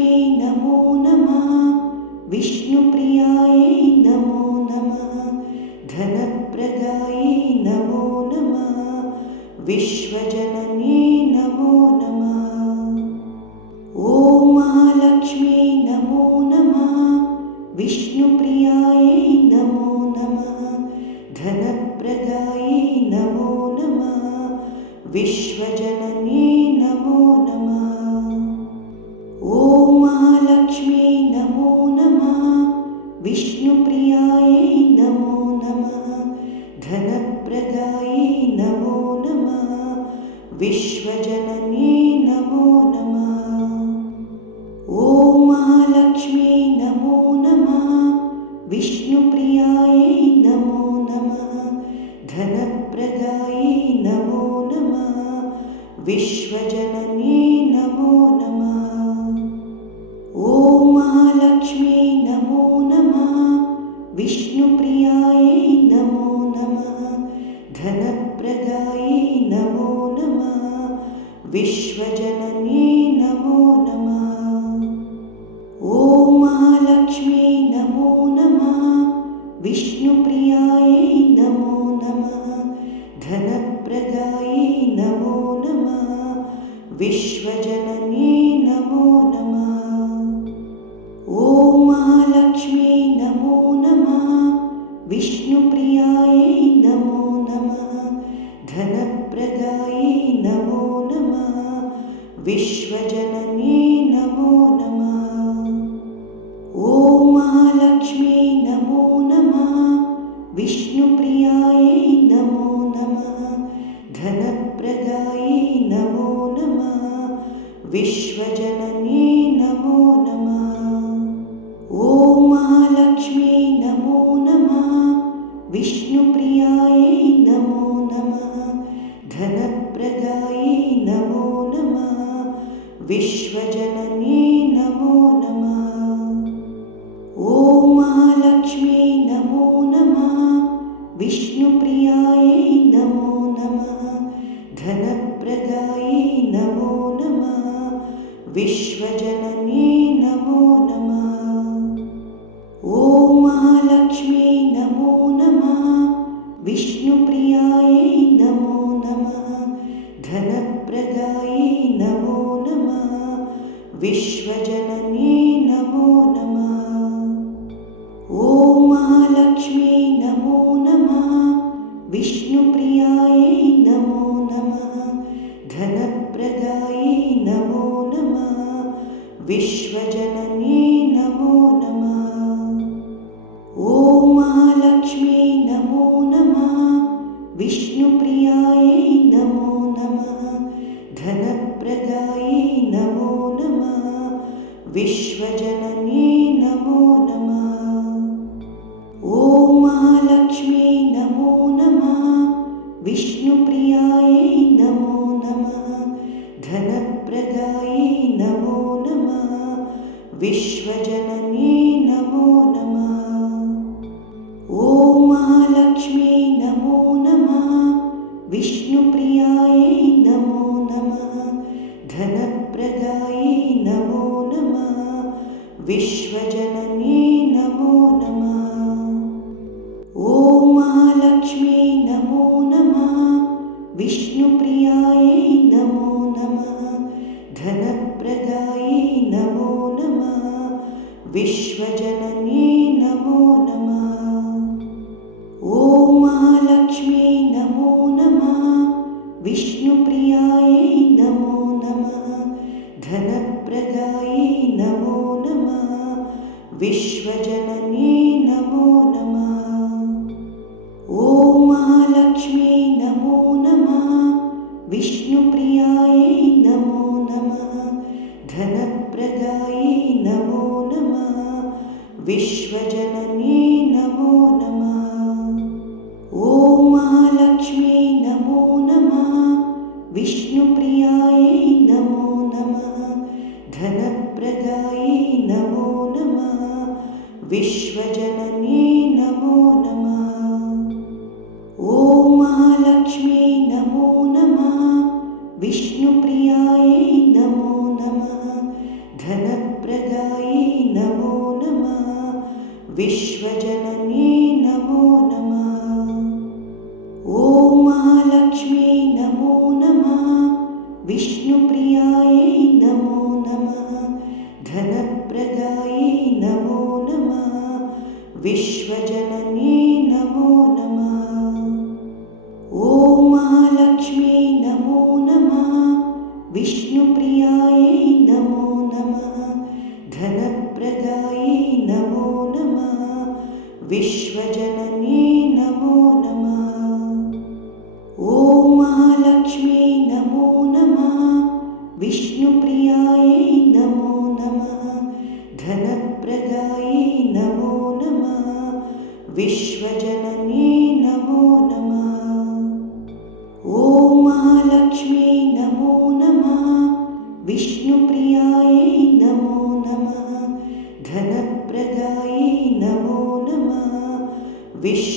महालक्ष्म्यै नमो नमः। विष्णुप्रियायै नमो नमः। धनप्रदायै नमो नमः। विश्वजनन्यै नमो नमः। ॐ महालक्ष्म्यै नमो नमः। विष्णुप्रियायै नमो नमः। धनप्रदायै नमो नमः। विश्वजनन्यै नमो नमः। ॐ महालक्ष्म्यै नमो नमः। विष्णुप्रियायै नमो नमः। धनप्रदायै नमो नमः। विश्वजनन्यै नमो नमः। ॐ महालक्ष्म्यै नमो नमः। विष्णुप्रियायै नमो नमः। धनप्रदायै नमो नमः। विश्वजनन्यै नमो नमः। ॐ महालक्ष्म्यै नमो नमः। विष्णुप्रियायै नमो नमः। धनप्रदायै नमो नमः। विश्वजनन्यै नमो नमः। ॐ महालक्ष्म्यै नमो नमः। विष्णुप्रियायै नमो नमः। धनप्रदायै नमो नमः। विश्वजनन्यै नमो नमः। ॐ महालक्ष्म्यै नमो नमः। विष्णुप्रियायै नमो नमः। धनप्रदायै नमो नमः। विश्वजनन्यै नमो नमः। ॐ महालक्ष्म्यै नमो नमः। विष्णुप्रियायै नमो नमः। धनप्रदायै नमो नमः। विश्वजनन्यै नमो नमः। ॐ महालक्ष्म्यै नमो नमः। विष्णुप्रियायै नमो नमः। धनप्रदायै नमो नमः। विश्वजनन्यै नमो नमः। ॐ महालक्ष्म्यै नमो नमः। विष्णुप्रियायै नमो नमः। धनप्रदायै नमो नमः। विश्वजनन्यै नमो नमः। ॐ महालक्ष्म्यै नमो नमः। विष्णुप्रियायै नमो नमः। धनप्रदायै नमो नमः। विश्वजनन्यै नमो नमः। ॐ महालक्ष्म्यै नमो नमः। विष्णुप्रियायै नमो नमः। धनप्रदायै नमो नमः। विश्वजनन्यै नमो नमः। ॐ महालक्ष्म्यै नमो नमः। विष्णुप्रियायै नमो नमः। धनप्रदायै नमो नमः। विश्वजनन्यै नमो नमः। ॐ महालक्ष्म्यै नमो नमः। विष्णुप्रियायै नमो नमः। धनप्रदायै नमो नमः। विश्वजनन्यै नमो नमः। ॐ महालक्ष्म्यै नमो नमः। विष्णुप्रियायै नमो नमः। धनप्रदायै नमो नमः। विश्वजनन्यै नमो नमः। ॐ महालक्ष्म्यै नमो नमः। विष्णुप्रियायै नमो नमः। धनप्रदायै नमो नमः। विश्वजनन्यै नमो नमः। ॐ महालक्ष्म्यै नमो नमः। विष्णुप्रियायै नमो नमः। धनप्रदायै नमो नमः। विश्वजनन्यै नमो नमः। ॐ महालक्ष्म्यै नमो नमः। विष्णुप्रियायै नमो नमः। धनप्रदायै नमो नमः। विश्वजनन्यै नमो नमः। ॐ महालक्ष्म्यै नमो नमः। विष्णुप्रियायै नमो नमः। धनप्रदायै नमो नमः। विश्वजनन्यै नमो नमः। ॐ महालक्ष्म्यै नमो नमः।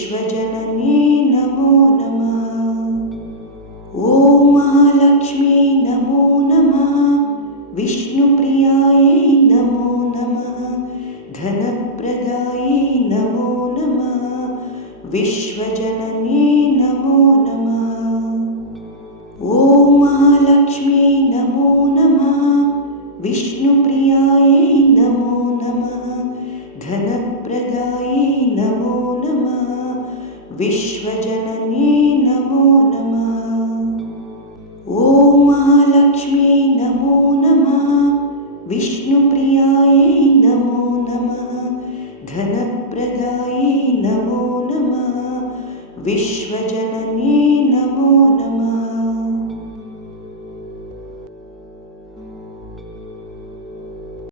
विश्वजनन्ये नमो नमः। ॐ महालक्ष्म्यै नमो नमः। विष्णुप्रियायै नमो नमः। धनप्रदायै नमो नमः। विश्वजनन्ये नमो नमः। ॐ महालक्ष्म्यै नमो नमः। विष्णुप्रियायै नमो नमः। धनप्रदायै नमो नमः। विश्वजनन्ये नमो नमः। ॐ महालक्ष्म्यै नमो नमः। विष्णुप्रियायै नमो नमः। धनप्रदायै नमो नमः। विश्वजनन्ये